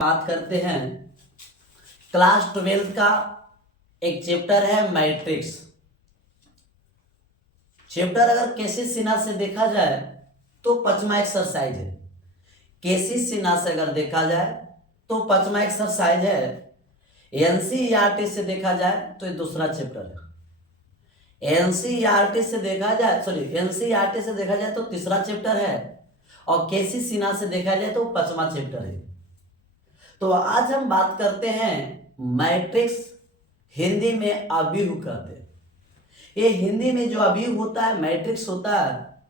बात करते हैं क्लास 12 का एक चैप्टर है मैट्रिक्स। चैप्टर अगर केसी सिन्हा से देखा जाए तो 5वां एक्सरसाइज है। केसी सिन्हा से अगर देखा जाए तो 5वां एक्सरसाइज है। एनसीईआरटी से देखा जाए तो ये दूसरा चैप्टर है। एनसीईआरटी से देखा जाए तो तीसरा चैप्टर है और केसी सिन्हा से देखा जाए तो 5वां चैप्टर है। तो आज हम बात करते हैं मैट्रिक्स, हिंदी में अव्यूह कहते हैं। ये हिंदी में जो अव्यूह होता है, मैट्रिक्स होता है,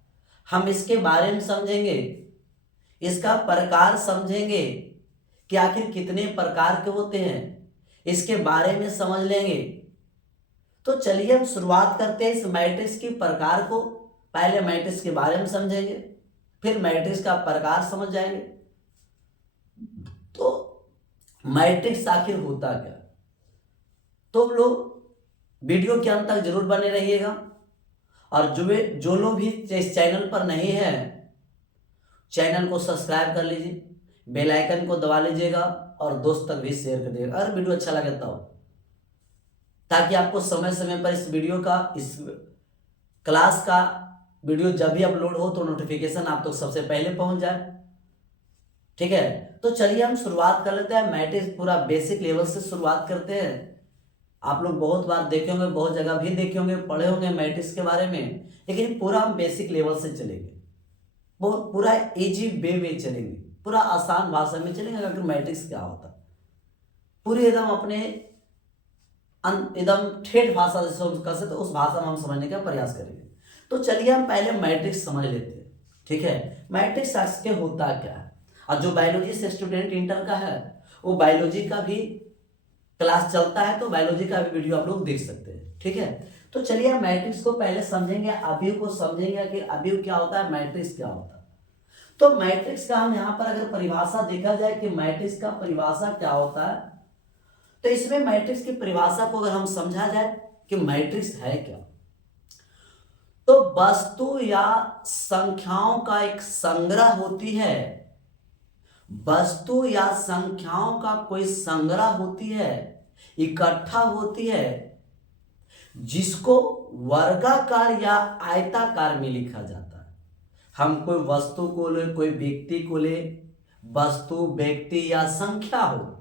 हम इसके बारे में समझेंगे, इसका प्रकार समझेंगे कि आखिर कितने प्रकार के होते हैं, इसके बारे में समझ लेंगे। तो चलिए हम शुरुआत करते हैं इस मैट्रिक्स की प्रकार को। पहले मैट्रिक्स के बारे में समझेंगे, फिर मैट्रिक्स का प्रकार समझ जाएंगे। तो मैट्रिक्स आखिर होता क्या, तो लोग वीडियो के अंत तक जरूर बने रहिएगा। और जो लोग भी इस चैनल पर नहीं है, चैनल को सब्सक्राइब कर लीजिए, बेल आइकन को दबा लीजिएगा और दोस्त तक भी शेयर कर दीजिएगा अगर वीडियो अच्छा लगे तो, ताकि आपको समय समय पर इस वीडियो का, इस क्लास का वीडियो जब भी अपलोड हो तो नोटिफिकेशन आप तक सबसे पहले पहुंच जाए। ठीक है, तो चलिए हम शुरुआत कर लेते हैं। मैट्रिक्स पूरा बेसिक लेवल से शुरुआत करते हैं। आप लोग बहुत बार देखे होंगे, बहुत जगह भी देखे होंगे, पढ़े होंगे मैट्रिक्स के बारे में, लेकिन पूरा हम बेसिक लेवल से चलेंगे। वो पूरा इजी वे में चलेंगे, पूरा आसान भाषा में चलेंगे। अगर मैट्रिक्स क्या होता है, पूरी एकदम अपने एकदम ठेठ भाषा से कर सकते, उस भाषा में हम समझने का प्रयास करेंगे। तो चलिए हम पहले मैट्रिक्स समझ लेते हैं। ठीक है, मैट्रिक्स के होता क्या है। और जो बायोलॉजी से स्टूडेंट इंटर का है, वो बायोलॉजी का भी क्लास चलता है, तो बायोलॉजी का भी वीडियो आप लोग देख सकते हैं। ठीक है, तो चलिए हम मैट्रिक्स को पहले समझेंगे, अव्यूह को समझेंगे कि अव्यूह क्या होता है, मैट्रिक्स क्या होता है। तो मैट्रिक्स का हम यहाँ पर अगर परिभाषा देखा जाए कि मैट्रिक्स का परिभाषा क्या होता है, तो इसमें मैट्रिक्स की परिभाषा को अगर हम समझा जाए कि मैट्रिक्स है क्या, तो वस्तु या संख्याओं का एक संग्रह होती है। वस्तु या संख्याओं का कोई संग्रह होती है, इकट्ठा होती है, जिसको वर्गाकार या आयताकार में लिखा जाता है। हम कोई वस्तु को ले, कोई व्यक्ति को ले, वस्तु, व्यक्ति या संख्या हो,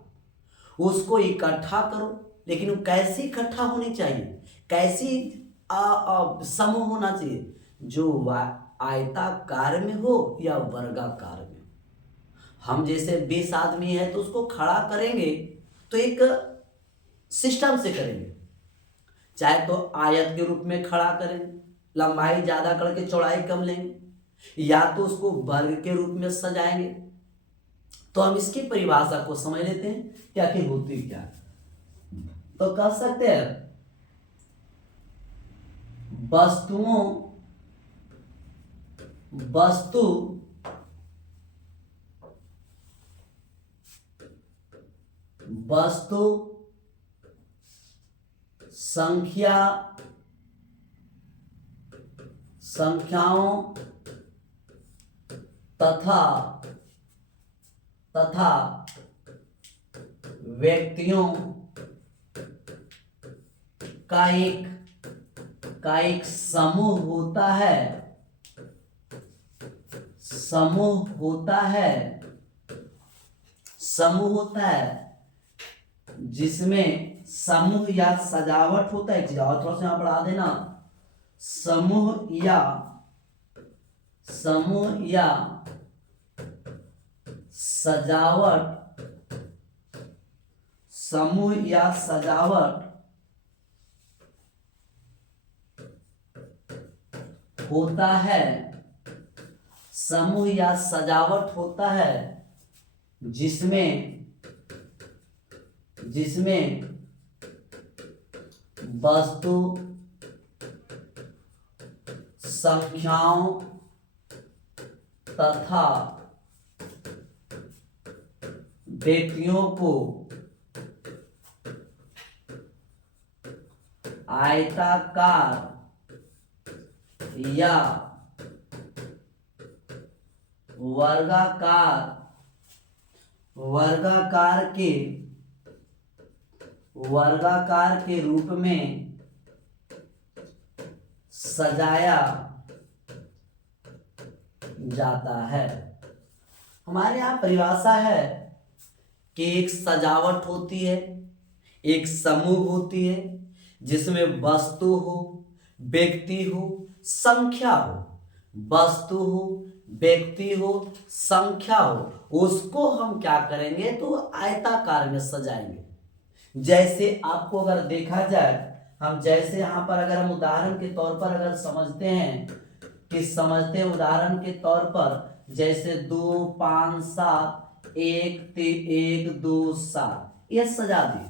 उसको इकट्ठा करो, लेकिन वो कैसी इकट्ठा होनी चाहिए, कैसी समूह होना चाहिए, जो आयताकार में हो या वर्गाकार में। हम जैसे 20 आदमी है तो उसको खड़ा करेंगे तो एक सिस्टम से करेंगे, चाहे तो आयत के रूप में खड़ा करें, लंबाई ज्यादा करके चौड़ाई कम लेंगे, या तो उसको वर्ग के रूप में सजाएंगे। तो हम इसकी परिभाषा को समझ लेते हैं कि आखिर होती क्या। तो कह सकते हैं वस्तु संख्याओं तथा व्यक्तियों का एक समूह होता है, जिसमें समूह या सजावट होता है। और थोड़ा सा यहां बढ़ा देना, समूह या सजावट होता है, जिसमें वस्तु, संख्याओं तथा व्यक्तियों को आयताकार या वर्गाकार वर्गाकार के रूप में सजाया जाता है। हमारे यहाँ परिभाषा है कि एक सजावट होती है, एक समूह होती है जिसमें वस्तु हो, व्यक्ति हो, संख्या हो, वस्तु हो, व्यक्ति हो, संख्या हो, उसको हम क्या करेंगे तो आयताकार में सजाएंगे। जैसे आपको अगर देखा जाए, हम जैसे यहाँ पर अगर हम उदाहरण के तौर पर अगर समझते हैं उदाहरण के तौर पर जैसे 2 5 7 1 3 1 2 7 ये सजा दी।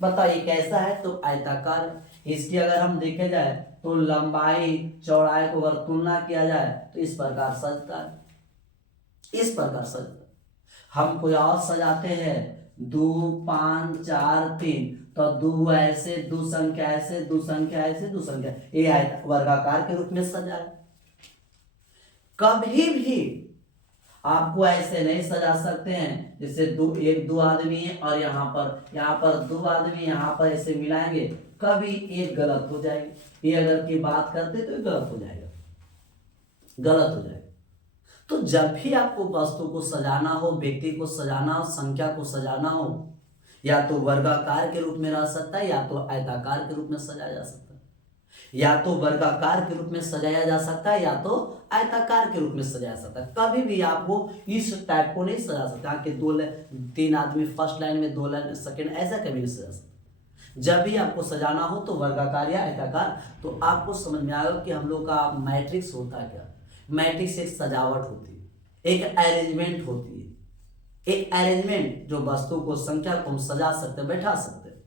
बताइए कैसा है तो आयताकार है। इसकी अगर हम देखे जाए तो लंबाई चौड़ाई को अगर तुलना किया जाए तो इस प्रकार सजता है, इस प्रकार सजता है। हम कोई और सजाते हैं 2 5 4 3 तो 2 ऐसे, 2 संख्या ऐसे, 2 संख्या ऐसे, 2 संख्या, ये वर्गाकार के रूप में सजा है। कभी भी आपको ऐसे नहीं सजा सकते हैं जैसे 2 आदमी है और यहाँ पर 2 आदमी यहाँ पर ऐसे मिलाएंगे, कभी एक गलत हो जाएगी। ये अगर की बात करते तो गलत हो जाएगा, गलत हो जाएगा। तो जब भी आपको वस्तु को सजाना हो, व्यक्ति को सजाना हो, संख्या को सजाना हो, या तो वर्गाकार के रूप में रह सकता है या तो आयताकार के रूप में सजाया जा सकता है, या तो वर्गाकार के रूप में सजाया जा सकता है या तो आयताकार के रूप में सजाया जा सकता है। कभी भी आपको इस टाइप को नहीं सजा सकता कि 3 आदमी फर्स्ट लाइन में 2 लाइन सेकेंड, ऐसा कभी नहीं सजा सकता। जब भी आपको सजाना हो तो वर्गाकार या आयताकार, तो आपको समझ में आएगा कि हम लोग का मैट्रिक्स होता है क्या। मैट्रिक्स एक सजावट होती है, एक अरेंजमेंट होती है, एक अरेंजमेंट जो वस्तु को, संख्या को हम सजा सकते हैं, बैठा सकते हैं।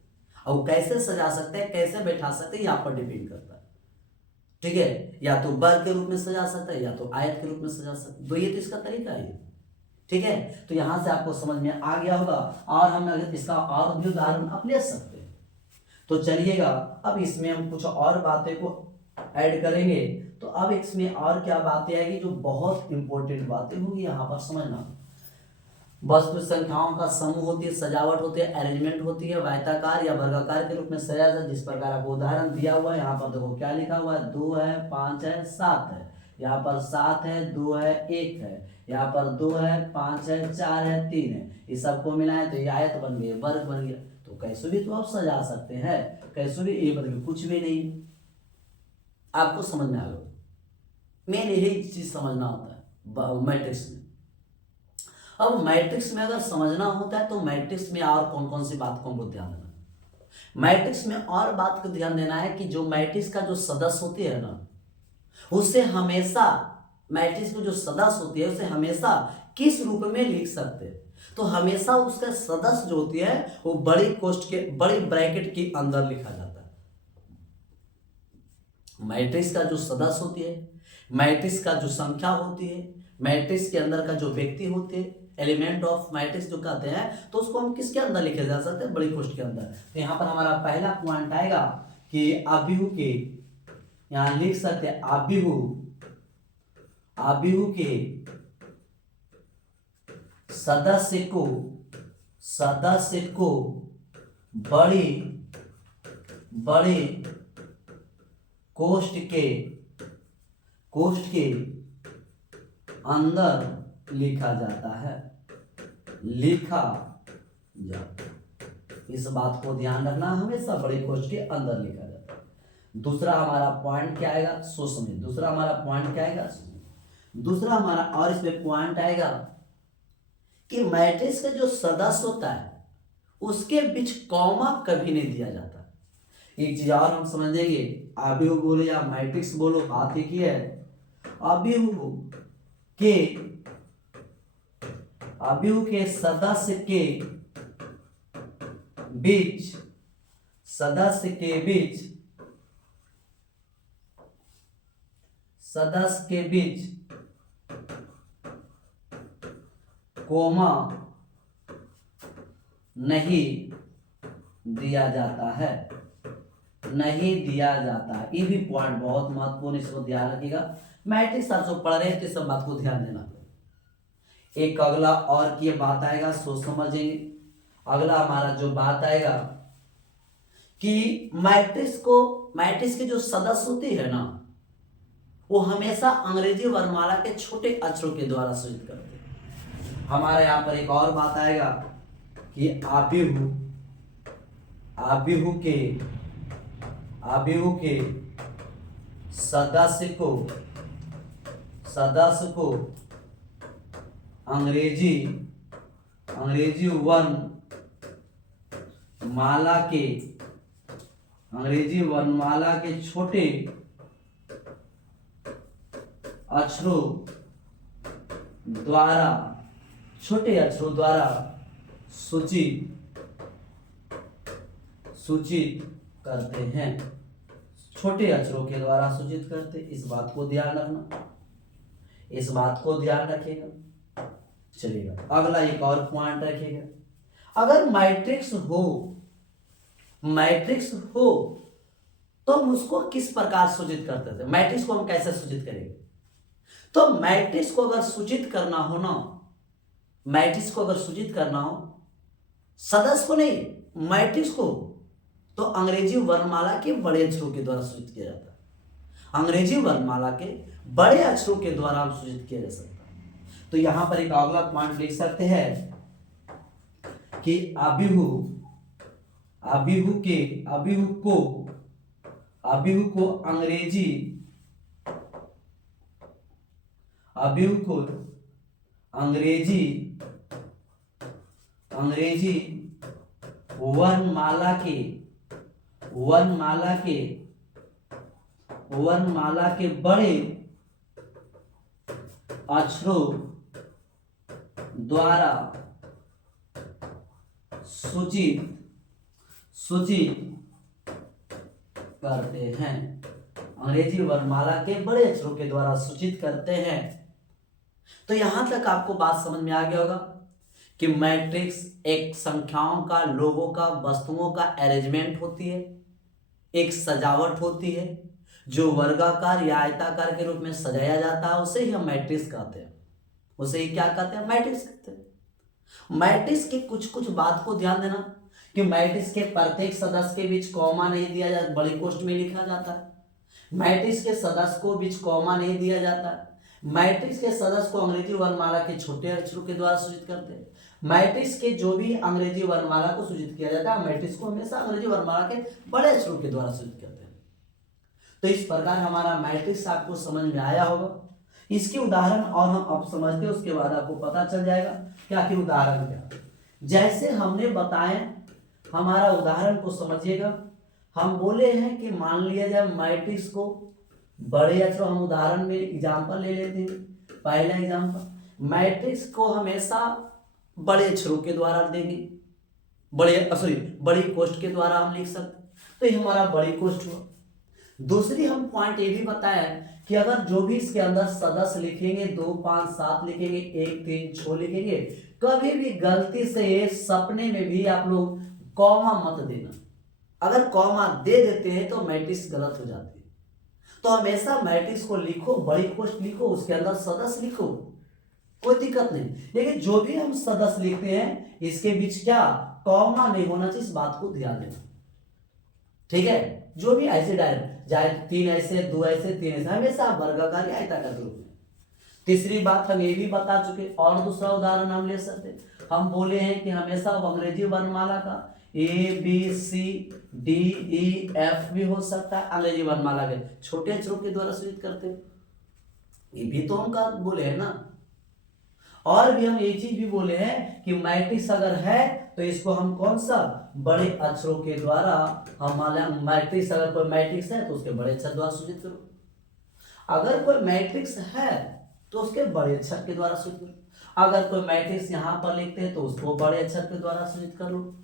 और कैसे सजा सकते हैं, कैसे बैठा सकते हैं, यहाँ पर डिपेंड करता है। ठीक है, या तो वर्ग के रूप में सजा सकता है या तो आयत के रूप में सजा सकता है। तो ये तो इसका तरीका है। ठीक है, तो यहां से आपको समझ में आ गया होगा। और हम अगर इसका और भी उदाहरण आप ले सकते हैं तो चलिएगा, अब इसमें हम कुछ और बातें को ऐड करेंगे। तो अब इसमें और क्या बातें आएगी जो बहुत इंपॉर्टेंट बातें होंगी यहाँ पर समझना। वस्तु संख्याओं का समूह होती है, सजावट होती है, अरेंजमेंट होती है, आयताकार या वर्गाकार के रूप में सजाया जाता है। जिस प्रकार आपको उदाहरण दिया हुआ है, यहाँ पर देखो क्या लिखा हुआ है, 2 है, 5 है, 7 है, यहाँ पर 7 है, 2 है, 1 है, यहाँ पर 2 है, 5 है, 4 है, 3 है, ये सबको मिलाए तो ये आयत बन गई, वर्ग बन गया। तो कैसे भी तो आप सजा सकते हैं, कैसे भी, ये मतलब कुछ भी नहीं। आपको समझ में आ गया। मेन यही चीज समझना होता है मैट्रिक्स में। अब मैट्रिक्स में अगर समझना होता है तो मैट्रिक्स में और कौन कौन सी बात को हमको ध्यान देना है। मैट्रिक्स में और बात को ध्यान देना है कि जो मैट्रिक्स का जो सदस्य होती है ना, उसे हमेशा, मैट्रिक्स में जो सदस्य होती है उसे हमेशा किस रूप में लिख सकते हैं। तो हमेशा उसका सदस्य जो होती है वो बड़ी कोष्ठ के, बड़ी ब्रैकेट के अंदर लिखा जाता है। मैट्रिक्स का जो सदस्य होती है, मैट्रिक्स का जो संख्या होती है, मैट्रिक्स के अंदर का जो व्यक्ति होते हैं, एलिमेंट ऑफ मैट्रिक्स जो कहते हैं, तो उसको हम किसके अंदर लिखे जा सकते हैं, बड़ी कोष्ठ के अंदर। तो यहाँ पर हमारा पहला पॉइंट आएगा कि अभिहु के, यहाँ लिख सकते हैं अभिहु के सदस्य को बड़े कोष्ठ के अंदर लिखा जाता है, इस बात को ध्यान रखना, हमेशा बड़े कोष्ठ के अंदर लिखा जाता है। दूसरा हमारा पॉइंट क्या आएगा, सोचने। दूसरा हमारा पॉइंट क्या आएगा, दूसरा हमारा और इसमें पॉइंट आएगा कि मैट्रिक्स का जो सदस्य होता है उसके बीच कॉमा कभी नहीं दिया जाता। एक चीज और हम समझेंगे, अभिहु बोलो या मैट्रिक्स बोलो, बात एक ही है। अभिहु के सदस्य के बीच कोमा नहीं दिया जाता है, नहीं दिया जाता है। ये भी पॉइंट बहुत महत्वपूर्ण, इसको ध्यान रखिएगा। मैट्रिक्स आप जो पढ़ रहे हैं तो सब बात को ध्यान देना। एक अगला और की बात आएगा, सोच समझेंगे। अगला हमारा जो बात आएगा कि मैट्रिक्स की जो सदस्य होती है ना, वो हमेशा अंग्रेजी वर्णमाला के छोटे अक्षरों के द्वारा सूचित करते हैं। हमारा यहाँ पर एक और बात आएगा कि आबिहू के सदस्य को अंग्रेजी वर्णमाला के छोटे अक्षरों द्वारा सूचित करते हैं। छोटे अक्षरों के द्वारा सूचित करते, इस बात को ध्यान रखिएगा। चलिएगा अगला एक और पॉइंट रखिएगा। अगर मैट्रिक्स हो तो हम उसको किस प्रकार सूचित करते थे, मैट्रिक्स को हम कैसे सूचित करेंगे? तो मैट्रिक्स को अगर सूचित करना हो सदस्य को नहीं, मैट्रिक्स को, तो अंग्रेजी वर्णमाला के बड़े अक्षरों के द्वारा सूचित किया जाता है। अंग्रेजी वर्णमाला के बड़े अक्षरों के द्वारा हम सूचित किया जा सकता है। तो यहां पर एक अगला पॉइंट लिख सकते हैं कि आबिहू को अंग्रेजी वर्णमाला के बड़े अक्षरों द्वारा सूचित करते हैं। अंग्रेजी वर्णमाला के बड़े अक्षरों के द्वारा सूचित करते हैं। तो यहां तक आपको बात समझ में आ गया होगा कि मैट्रिक्स एक संख्याओं का, लोगों का, वस्तुओं का अरेंजमेंट होती है, एक सजावट होती है जो वर्गाकार या आयताकार के रूप में सजाया जाता है, उसे ही हम मैट्रिक्स कहते हैं। उसे ही क्या कहते हैं? मैट्रिक्स कहते हैं। मैट्रिक्स की कुछ बात को ध्यान देना कि मैट्रिक्स के प्रत्येक सदस्य के बीच कॉमा नहीं दिया जाता, बड़ी कोष्ठ में लिखा जाता है। मैट्रिक्स के सदस्य को बीच कॉमा नहीं दिया जाता है। मैट्रिक्स के सदस्य को अंग्रेजी वर्णमाला के छोटे अक्षरों के द्वारा सूचित करते हैं। मैट्रिक्स के जो भी अंग्रेजी वर्णमाला को सूचित किया जाता है, मैट्रिक्स को हमेशा अंग्रेजी वर्णमाला के बड़े अक्षरों के द्वारा सूचित करते हैं। तो इस प्रकार हमारा मैट्रिक्स आपको समझ में आया होगा। इसके उदाहरण और हम अब समझते हैं, उसके बाद आपको पता चल जाएगा क्या कि उदाहरण क्या। जैसे हमने बताया, हमारा उदाहरण को समझिएगा। हम बोले हैं कि मान लिया जाए मैट्रिक्स को बड़े अक्षरों, हम उदाहरण में एग्जांपल ले लेते हैं। पहला एग्जांपल, मैट्रिक्स को हमेशा बड़े अक्षरों के द्वारा देंगे, बड़ी कोष्ठ के द्वारा हम लिख सकते, तो ये हमारा बड़ी कोष्ठ हुआ। दूसरी हम पॉइंट ये भी बताया कि अगर जो भी इसके अंदर सदस्य लिखेंगे, 2, 5, 7 लिखेंगे, 1, 3, 6 लिखेंगे, कभी भी गलती से सपने में भी आप लोग कॉमा मत देना। अगर कॉमा दे देते हैं तो मैट्रिक्स गलत हो जाती है। तो हमेशा मैट्रिक्स को लिखो, बड़ी कोष्ठ लिखो, उसके अंदर सदस्य लिखो, कोई दिक्कत नहीं। लेकिन जो भी हम सदस्य लिखते हैं, इसके बीच क्या कॉमा नहीं होना चाहिए, इस बात को ध्यान देना। ठीक है, जो भी ऐसे डायरेक्ट, चाहे 3 ऐसे, 2 ऐसे, 3 ऐसे, हमेशा वर्गाकार या आयताकार रूप में। तीसरी बात हम ये भी बता चुके, और दूसरा उदाहरण हम ले सकते। हम बोले हैं कि हमेशा अंग्रेजी वर्णमाला का ABCDEF भी हो सकता है, अंग्रेजी वर्णमाला के छोटे अक्षरों के द्वारा सूचित करते हैं। ये भी तो हम बोले हैं ना। और भी हम ये चीज भी बोले हैं कि मैट्रिक्स अगर है तो इसको हम कौन सा बड़े अक्षरों के द्वारा, हमारा मैट्रिक्स, अगर कोई मैट्रिक्स है तो उसके बड़े अक्षर द्वारा सूचित करो। अगर कोई मैट्रिक्स है तो उसके बड़े अक्षर के द्वारा सूचित करो। अगर कोई मैट्रिक्स यहां पर लिखते हैं तो उसको बड़े अक्षर के द्वारा सूचित करो।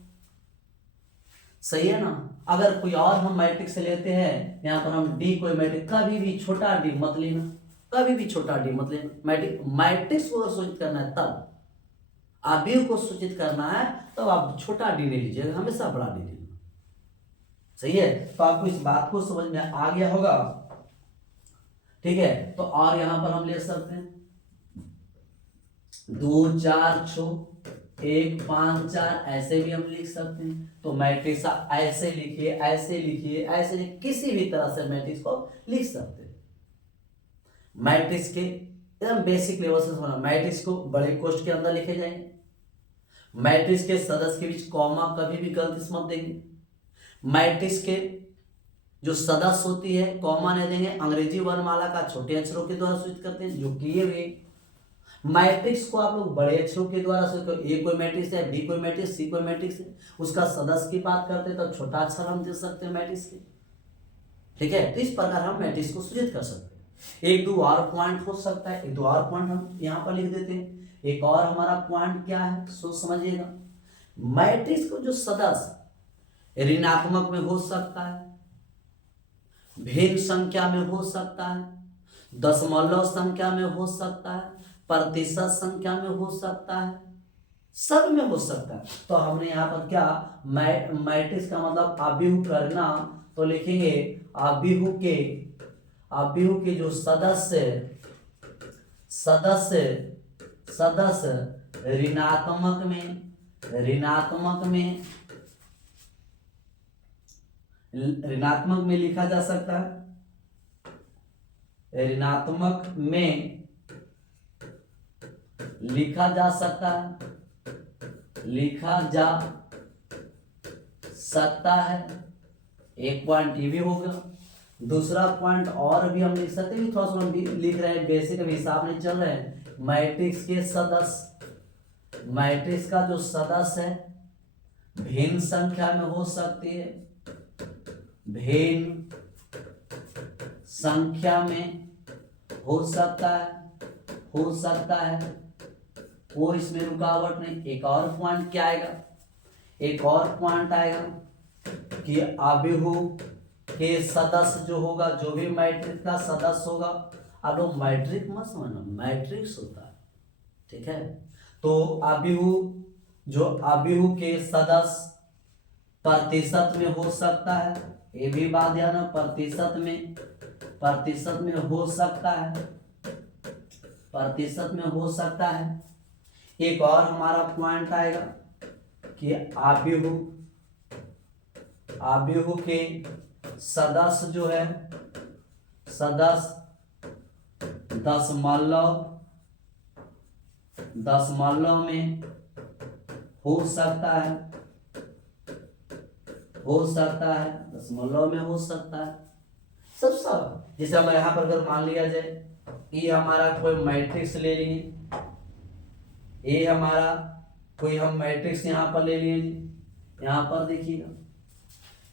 सही है ना। अगर कोई और हम मैट्रिक्स लेते हैं, यहाँ पर हम डी, कोई मैट्रिक्स, कभी भी छोटा डी मत लेना, कभी भी छोटा डी मत लेना। मैट्रिक्स को सूचित करना है तब, आबिहू को सूचित करना है तो आप छोटा डी नहीं लीजिएगा, हमेशा बड़ा डी लेना। सही है, तो आपको इस बात को समझ में आ गया होगा। ठीक है, तो और यहां पर हम ले सकते हैं, 2 4 6 1 5 4 ऐसे भी हम लिख सकते हैं। तो मैट्रिक्स ऐसे लिखिए, ऐसे लिखिए, ऐसे लिखिए, किसी भी तरह से मैट्रिक्स को लिख सकते हैं। मैट्रिक्स के एकदम बेसिक लेवल से समझना, मैट्रिक्स को बड़े कोष्ठ के अंदर लिखे जाएंगे। मैट्रिक्स के सदस्य के बीच कॉमा कभी भी गलती से मत देंगे। मैट्रिक्स के जो सदस्य होती है कॉमा नहीं देंगे, अंग्रेजी वर्णमाला का छोटे अक्षरों के द्वारा सूचित करते हैं जो किए हुए। मैट्रिक्स को आप लोग बड़े अक्षरों के द्वारा सूचित, ए कोई मैट्रिक्स है, बी कोई मैट्रिक्स, सी कोई मैट्रिक्स है, उसका सदस्य की बात करते हैं तो छोटा अक्षर हम दे सकते हैं मैट्रिक्स के। ठीक है, तो इस प्रकार हम मैट्रिक्स को सूचित कर सकते हैं। एक दो और पॉइंट हो सकता है, एक दो और पॉइंट हम यहाँ पर लिख देते हैं। एक और हमारा पॉइंट क्या है, सोच समझिएगा। मैट्रिक्स को जो सदस्य ऋणात्मक में हो सकता है, भिन्न संख्या में हो सकता है, दशमलव संख्या में हो सकता है, प्रतिशत संख्या में हो सकता है, सब में हो सकता है। तो हमने यहाँ पर क्या मैट्रिक्स का मतलब अभिहु करना, तो लिखेंगे अभिहु के जो सदस्य ऋणात्मक में लिखा जा सकता है, ऋणात्मक में लिखा जा सकता है। एक पॉइंट ये भी होगा। दूसरा पॉइंट और भी हम लिख सकते हैं, थोड़ा सा हम लिख रहे हैं, बेसिक अभी हिसाब नहीं चल रहे हैं। मैट्रिक्स का जो सदस्य है भिन्न संख्या में हो सकती है, भिन्न संख्या में हो सकता है, कोई इसमें रुकावट नहीं। एक और पॉइंट क्या आएगा, एक और पॉइंट आएगा कि अभिहु के सदस्य जो होगा, जो भी मैट्रिक्स का सदस्य होगा, अब लोग मैट्रिक्स मत समझना, मैट्रिक्स होता है। ठीक है, तो अभिहु के सदस्य प्रतिशत में हो सकता है, ये भी बात ध्यान है, प्रतिशत में हो सकता है। एक और हमारा पॉइंट आएगा कि अभिहु के सदस्य जो है, सदस्य दशमलव में हो सकता है, दशमलव में हो सकता है। सब जैसे हम यहाँ पर अगर मान लिया जाए, ये हमारा कोई मैट्रिक्स ले लिए, ये हमारा कोई हम मैट्रिक्स यहाँ पर ले लिए, यहाँ पर देखिएगा,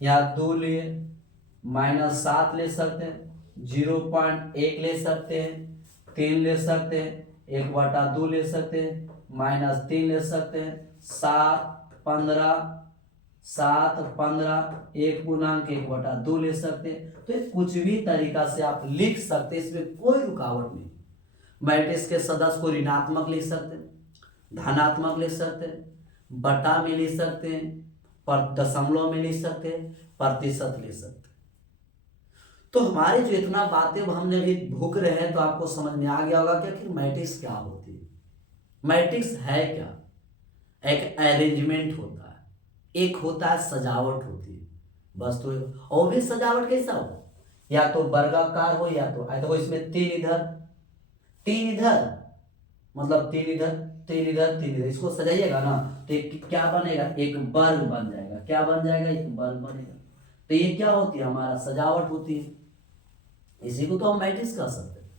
यहाँ 2 लिए, -7 ले सकते हैं, 0.1 ले सकते हैं, 3 ले सकते हैं, 1/2 ले सकते हैं, -3 ले सकते हैं, 7 15 1/2 ले सकते हैं। तो ये कुछ भी तरीका से आप लिख सकते हैं, इसमें कोई रुकावट नहीं। मैट्रिक्स के सदस्य को ऋणात्मक लिख सकते हैं, धनात्मक लिख सकते हैं, बटा में लिख सकते हैं, पर दशमलव में लिख सकते हैं, प्रतिशत लिख सकते हैं। तो हमारी जो इतना बातें हमने भी भूख रहे हैं, तो आपको समझ में आ गया होगा कि आखिर मैट्रिक्स क्या होती है। मैट्रिक्स है क्या, एक अरेंजमेंट होता है, एक होता है सजावट होती है, बस। तो और भी सजावट कैसा हो, या तो वर्गाकार हो, या तो इसमें 3 इधर, मतलब 3 इधर, इसको सजाइएगा ना, तो एक क्या बनेगा, एक वर्ग बन जाएगा। क्या बन जाएगा, एक वर्ग बनेगा। तो ये क्या होती है, हमारा सजावट होती है, इसी को तो हम मैट्रिक्स कह सकते हैं।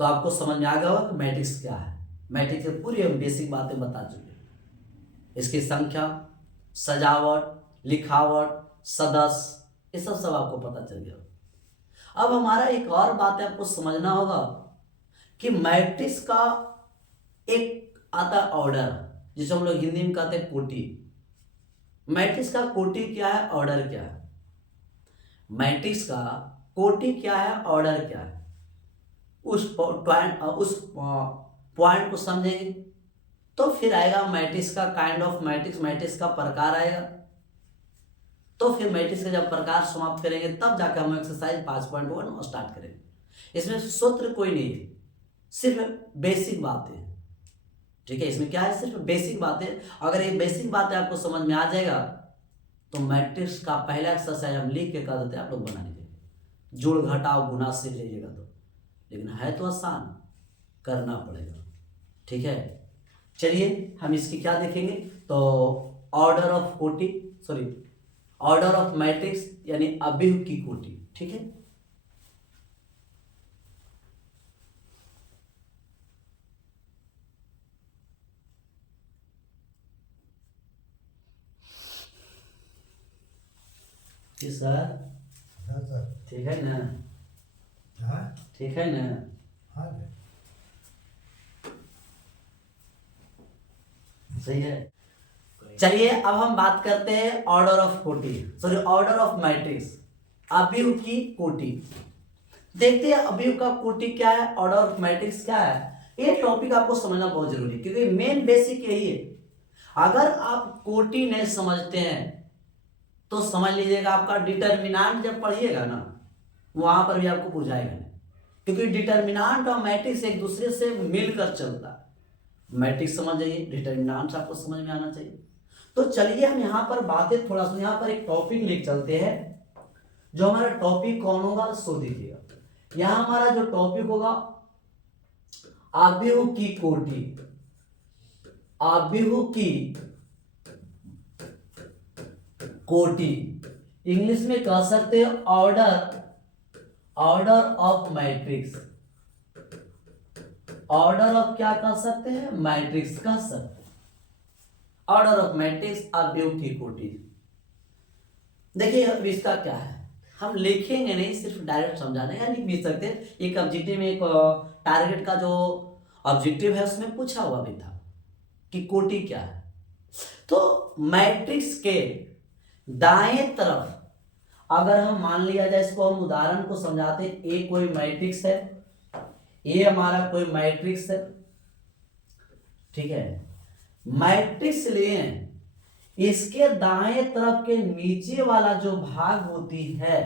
तो आपको समझ में आ गया होगा कि मैट्रिक्स क्या है। मैट्रिक्स की पूरी हम बेसिक बातें बता चुके हैं, इसकी संख्या, सजावट, लिखावट, सदस्य, ये सब आपको पता चल गया। अब हमारा एक और बात है, आपको समझना होगा कि मैट्रिक्स का एक आता ऑर्डर, जिसे हम लोग हिंदी में कहते हैं कोटि। मैट्रिक्स का कोटि क्या है, ऑर्डर क्या है। मैट्रिक्स का कोटि क्या है, ऑर्डर क्या है, उस पॉइंट को समझेंगे तो फिर आएगा मैट्रिक्स का काइंड ऑफ मैट्रिक्स का प्रकार आएगा। तो फिर मैट्रिक्स का जब प्रकार समाप्त करेंगे, तब जाकर हम एक्सरसाइज 5.1 स्टार्ट करेंगे। इसमें सूत्र कोई नहीं है, सिर्फ बेसिक बातें हैं। ठीक है, इसमें क्या है, सिर्फ बेसिक बातें। अगर ये बेसिक बातें आपको समझ में आ जाएगा तो मैट्रिक्स का पहला एक्सरसाइज हम लिख के कर देते हैं, आप लोग बना लीजिए, जोड़ घटाव गुना सीख लीजिएगा तो। लेकिन है तो आसान, करना पड़ेगा। ठीक है, चलिए हम इसकी क्या देखेंगे, तो ऑर्डर ऑफ कोटि, सॉरी ऑर्डर ऑफ मैट्रिक्स यानी अभिव की कोटि। ठीक है, सर ठीक है ना, ठीक है ना, सही है। चलिए अब हम बात करते हैं ऑर्डर ऑफ कोटि, सॉरी ऑर्डर ऑफ मैट्रिक्स, अभिव की कोटि। देखते हैं अभिव का कोटि क्या है, ऑर्डर ऑफ मैट्रिक्स क्या है। ये टॉपिक आपको समझना बहुत जरूरी है क्योंकि मेन बेसिक यही है। अगर आप कोटि नहीं समझते हैं तो समझ लीजिएगा आपका डिटर्मिनांट जब पढ़िएगा ना वहां पर भी आपको बुझाएगा नहीं, क्योंकि डिटर्मिनांट और मैट्रिक्स एक दूसरे से मिलकर चलता है। मैट्रिक्स समझ जाइए, डिटर्मिनांट आपको समझ में आना चाहिए। तो चलिए हम यहाँ पर बातें थोड़ा सा, यहाँ पर एक टॉपिक लिख चलते हैं। जो हमारा टॉपिक कौन होगा सो दीजिएगा। यहाँ हमारा जो टॉपिक होगा अभिव की कोटि, अभिव की कोटि, इंग्लिश में कह सकते हैं order, order of matrix, order of क्या कह सकते हैं, मैट्रिक्स कह सकते हैं, ऑर्डर ऑफ मैट्रिक्स अभिव की कोटि। देखिए अब इसका क्या है, हम लिखेंगे नहीं, सिर्फ डायरेक्ट समझाने का लिख भी सकते हैं। एक ऑब्जेक्टिव में एक टारगेट का जो ऑब्जेक्टिव है उसमें पूछा हुआ भी था कि कोटि क्या है। तो मैट्रिक्स के दाएं तरफ अगर हम मान लिया जाए, इसको हम उदाहरण को समझाते, ए कोई मैट्रिक्स है, ए हमारा कोई मैट्रिक्स है। ठीक है, मैट्रिक्स लिए इसके दाएं तरफ के नीचे वाला जो भाग होती है,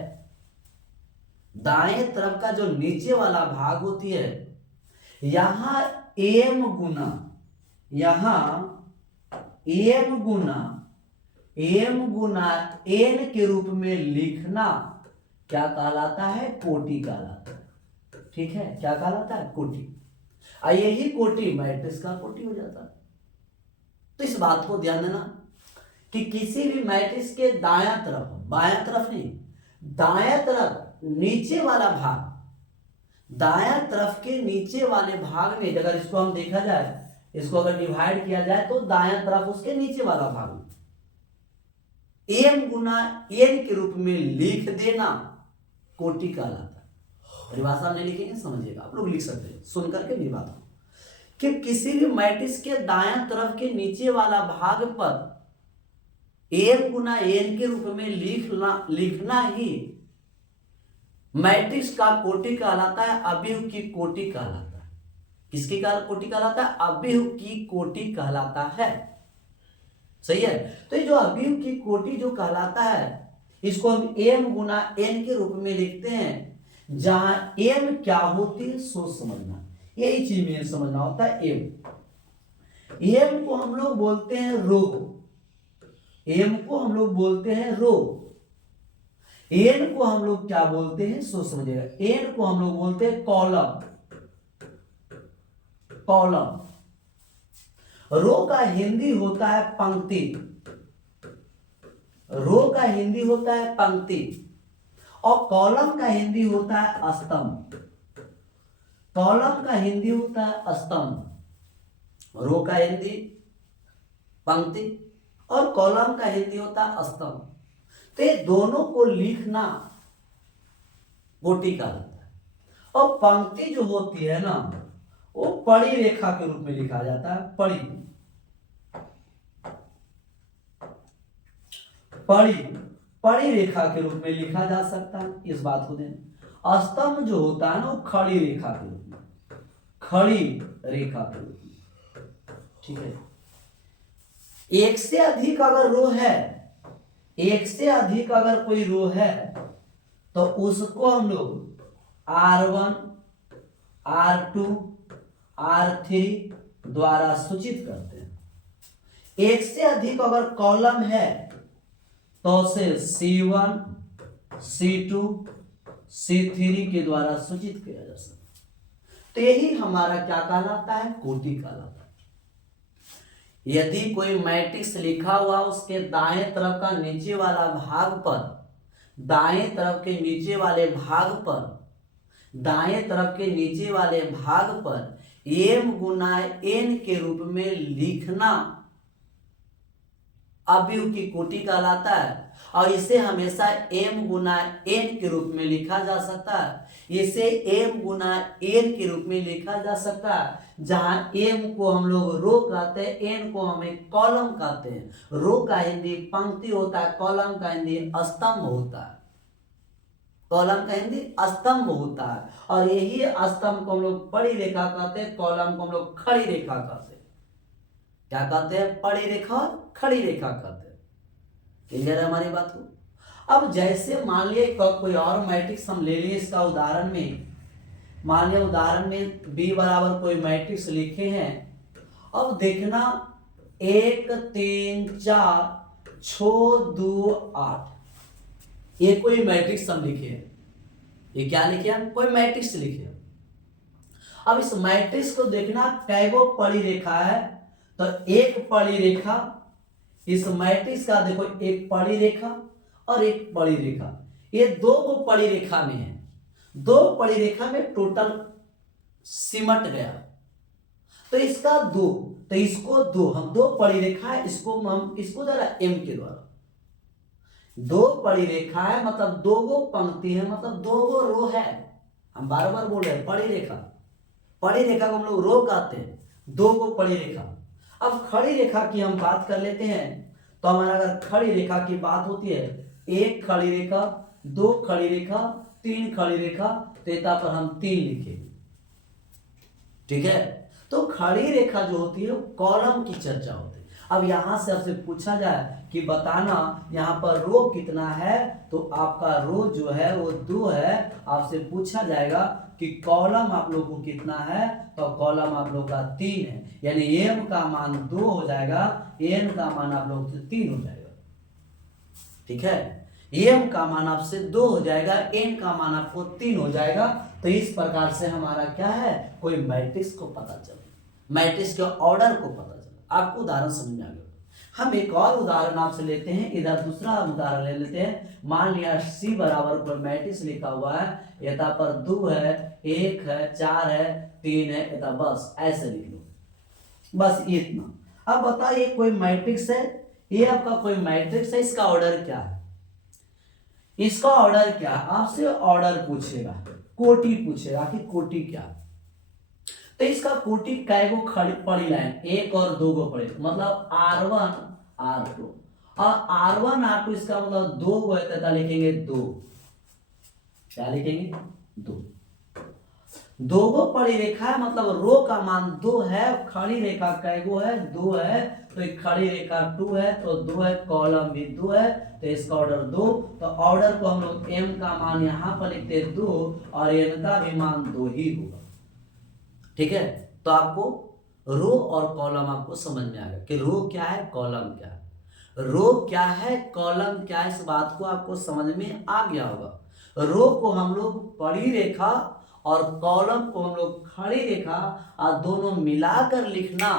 दाएं तरफ का जो नीचे वाला भाग होती है, यहां एम गुना, यहां एम गुना एन के रूप में लिखना क्या कहलाता है, कोटि कहलाता है। ठीक है, क्या कहलाता है, कोटि। यही कोटि मैट्रिक्स का कोटि हो जाता है। तो इस बात को ध्यान देना कि किसी भी मैट्रिक्स के दायां तरफ, बायां तरफ नहीं, दायां तरफ नीचे वाला भाग, दायां तरफ के नीचे वाले भाग में अगर इसको हम देखा जाए, इसको अगर डिवाइड किया जाए तो दायां तरफ उसके नीचे वाला भाग एम गुना एन के रूप में लिख देना कोटि कहलाता है। परिभाषा में लिखेंगे, समझिएगा, आप लोग लिख सकते हैं सुन करके भी बात कि किसी भी मैट्रिक्स के दायां तरफ के नीचे वाला भाग पर एम गुना एन के रूप में लिखना ही मैट्रिक्स का कोटि कहलाता है, अभिव की कोटि कहलाता है। किसकी कोटि कहलाता है, अभिव की कोटि कहलाता है। सही है, तो ये जो अभिव की कोटि जो कहलाता है, इसको हम एम गुना एन के रूप में लिखते हैं। जहां एम क्या होती है सो समझना, यही चीज में समझना होता है। एम को हम लोग बोलते हैं रो, एम को हम लोग बोलते हैं रो, एन को हम लोग क्या बोलते हैं सो समझिएगा, एन को हम लोग बोलते हैं कॉलम, कॉलम। रो का हिंदी होता है पंक्ति, रो का हिंदी होता है पंक्ति, और कॉलम का हिंदी होता है स्तंभ, कॉलम का हिंदी होता है स्तंभ। रो का हिंदी पंक्ति और कॉलम का हिंदी होता है स्तंभ। तो ये दोनों को लिखना कोटि कहलाता है। और पंक्ति जो होती है ना वो पड़ी रेखा के रूप में लिखा जाता है, पड़ी पड़ी पड़ी रेखा के रूप में लिखा जा सकता है, इस बात को देना। स्तंभ जो होता है ना वो खड़ी रेखा के रूप में, खड़ी रेखा के रूप में। ठीक है, एक से अधिक अगर रो है, एक से अधिक अगर कोई रो है तो उसको हम लोग R1, R2, R3, द्वारा सूचित करते हैं। एक से अधिक अगर कॉलम है तो उसे C1, C2, C3 के द्वारा सूचित किया जा सकता है। तो यही हमारा क्या कहलाता है, कोटि कहलाता है। यदि कोई मैट्रिक्स लिखा हुआ उसके दाएं तरफ का नीचे वाला भाग पर, दाएं तरफ के नीचे वाले भाग पर, दाएं तरफ के नीचे वाले भाग पर m गुना n के रूप में लिखना अवयव की कोटि कहलाता है। और इसे हमेशा m गुना n के रूप में लिखा जा सकता है। इसे m गुना n के रूप में लिखा जा सकता है, जहां m को हम लोग रो कहते हैं, n को हमें कॉलम कहते हैं। रो का हिंदी पंक्ति होता है, कॉलम का हिंदी स्तंभ होता है। कॉलम का हिंदी स्तंभ होता है, और यही स्तंभ को हम लोग पड़ी रेखा कहते हैं, कॉलम को हम लोग खड़ी रेखा कहते हैं। क्या कहते हैं, पड़ी रेखा और खड़ी रेखा कहते हैं। क्लियर है हमारी बात को। अब जैसे मान लिए कोई और मैट्रिक्स हम ले लिए, इसका उदाहरण में मान लिया, उदाहरण में b बराबर कोई मैट्रिक्स लिखे हैं। अब देखना 1 3 4 6 2 8, ये कोई मैट्रिक्स हम लिखे हैं। ये क्या लिखे हम, कोई मैट्रिक्स लिखे हैं। अब इस मैट्रिक्स को देखना कैगो पड़ी रेखा है, तो एक पड़ी रेखा इस मैट्रिक्स का देखो, एक पड़ी रेखा और एक पड़ी रेखा, ये दो को पड़ी रेखा में है। दो पड़ी रेखा में टोटल सिमट गया, तो इसका दो, तो इसको दो, हम दो पड़ी रेखा है, इसको हम इसको जरा m के द्वारा, दो पड़ी रेखा है मतलब दो गो पंक्ति है, मतलब दो गो रो है। हम बार बार बोल रहे हैं पड़ी रेखा, पड़ी रेखा को हम लोग रो कहते हैं, दो गो पड़ी रेखा। अब खड़ी रेखा की हम बात कर लेते हैं, तो हमारा अगर खड़ी रेखा की बात होती है, एक खड़ी रेखा, दो खड़ी रेखा, तीन खड़ी रेखा, तो यहाँ पर हम 3 लिखेंगे। ठीक है, तो खड़ी रेखा जो होती है कॉलम की चर्चा होती है। अब यहां से आपसे पूछा जाए कि बताना यहाँ पर रो कितना है, तो आपका रो जो है वो 2 है। आपसे पूछा जाएगा कि कॉलम आप लोग को कितना है, तो कॉलम आप लोग का 3 है, यानी m का मान 2 हो जाएगा, n का मान आप लोग से 3 हो जाएगा। ठीक है, m का मान आपसे 2 हो जाएगा, n का मान आपको 3 हो जाएगा। तो इस प्रकार से हमारा क्या है, कोई मैट्रिक्स को पता चला, मैट्रिक्स के ऑर्डर को पता चला। आपको उदाहरण समझ में आ गया। हम एक और उदाहरण आपसे लेते हैं, इधर दूसरा उदाहरण ले लेते हैं। मान लिया C बराबर पर मैट्रिक्स लिखा हुआ है, यहाँ पर 2 है, 1 है, 4 है, 3 है, इतना बस ऐसे लिख लो, बस इतना। अब बताइए कोई मैट्रिक्स है, ये आपका कोई मैट्रिक्स है, इसका ऑर्डर क्या है, इसका ऑर्डर क्या है, आपसे ऑर्डर पूछेगा, कोटि पूछेगा कि कोटि क्या है। तो इसका कोटि कैगो खड़ी पड़ी लाइन, 1 और 2 को पड़े, मतलब R1 R2, और R1 R2 इसका मतलब 2 को है, तथा लिखेंगे 2, क्या लिखेंगे 2। 2 को पड़ी रेखा है, मतलब रो का मान 2 है, खड़ी रेखा कैगो है 2 है, तो एक खड़ी रेखा 2 है, तो 2 है, कॉलम भी 2 है, तो इसका ऑर्डर 2। तो ऑर्डर को हम लोग m का मान यहाँ पर लिखते हैं 2, और n का भी मान 2 ही होगा। ठीक है, तो आपको रो और कॉलम आपको समझ में आ गया कि रो क्या है, कॉलम क्या है, रो क्या है, कॉलम क्या है, इस बात को आपको समझ में आ गया होगा। रो को हम लोग पड़ी रेखा और कॉलम को हम लोग खड़ी रेखा, और दोनों मिलाकर लिखना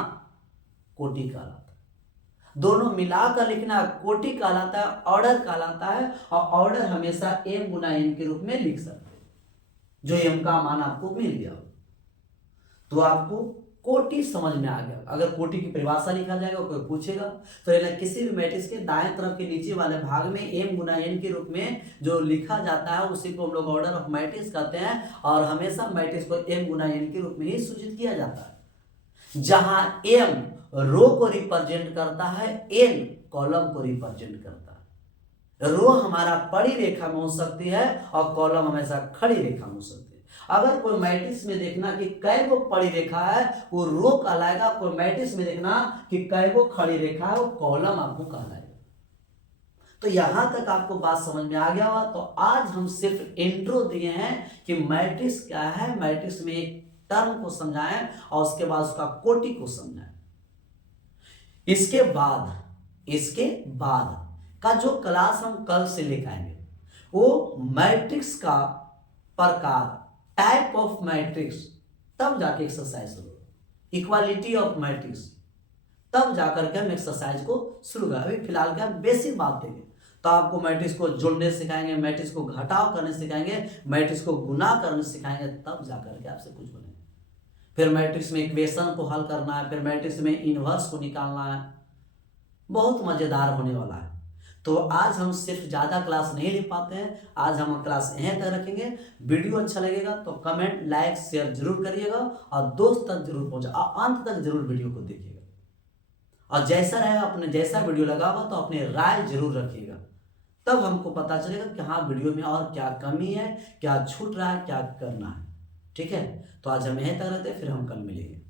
कोटि कहलाता है। दोनों मिलाकर लिखना कोटि कहलाता है, ऑर्डर कहलाता है। और ऑर्डर हमेशा m गुना n के रूप में लिख सकते हैं, जो m का मान आपको मिल गया। तो आपको कोटि समझ में आ गया। अगर कोटि की परिभाषा लिखा जाएगा, कोई पूछेगा, तो किसी भी मैट्रिक्स के दाएं तरफ के नीचे वाले भाग में m गुना n के रूप में जो लिखा जाता है, उसी को हम लोग ऑर्डर ऑफ मैट्रिक्स कहते हैं। और हमेशा मैट्रिक्स को m गुना n के रूप में ही सूचित किया जाता है, जहां m रो को रिप्रेजेंट करता है, n कॉलम को रिप्रेजेंट करता है। रो हमारा पड़ी रेखा में हो सकती है, और कॉलम हमेशा खड़ी रेखा में हो सकती है। अगर कोई मैट्रिक्स में देखना कि कै गो पड़ी रेखा है, वो रो कहलाएगा। कोई मैट्रिक्स में देखना कि कै गो खड़ी रेखा है, वो कॉलम आपको कहलाएगा। तो यहां तक आपको बात समझ में आ गया होगा। तो आज हम सिर्फ इंट्रो दिए हैं कि मैट्रिक्स क्या है, मैट्रिक्स में टर्म को समझाएं और उसके बाद उसका कोटि को समझाएं। इसके बाद का जो क्लास हम कल से लेकर आएंगे वो मैट्रिक्स का प्रकार, टाइप ऑफ मैट्रिक्स, तब जाके एक्सरसाइज शुरू होगा। इक्वालिटी ऑफ मैट्रिक्स, तब जाकर के हम एक्सरसाइज को शुरू करें। अभी फिलहाल क्या बेसिक बात देंगे, तो आपको मैट्रिक्स को जोड़ने सिखाएंगे, मैट्रिक्स को घटाव करने सिखाएंगे, मैट्रिक्स को गुना करने सिखाएंगे, तब जाकर के आपसे कुछ बनेगा। फिर मैट्रिक्स में इक्वेशन को हल करना है, फिर मैट्रिक्स में इनवर्स को निकालना है, बहुत मजेदार होने वाला है। तो आज हम सिर्फ ज़्यादा क्लास नहीं ले पाते हैं, आज हम क्लास यहीं तक रखेंगे। वीडियो अच्छा लगेगा तो कमेंट, लाइक, शेयर जरूर करिएगा और दोस्त तक जरूर पहुंचा, अंत तक जरूर वीडियो को देखिएगा। और जैसा रहेगा, अपने जैसा वीडियो लगा हुआ तो अपनी राय जरूर रखिएगा, तब हमको पता चलेगा कि हाँ वीडियो में और क्या कमी है, क्या छूट रहा है, क्या करना है। ठीक है, तो आज हम यहीं तक रहते हैं, फिर हम कल मिलेंगे।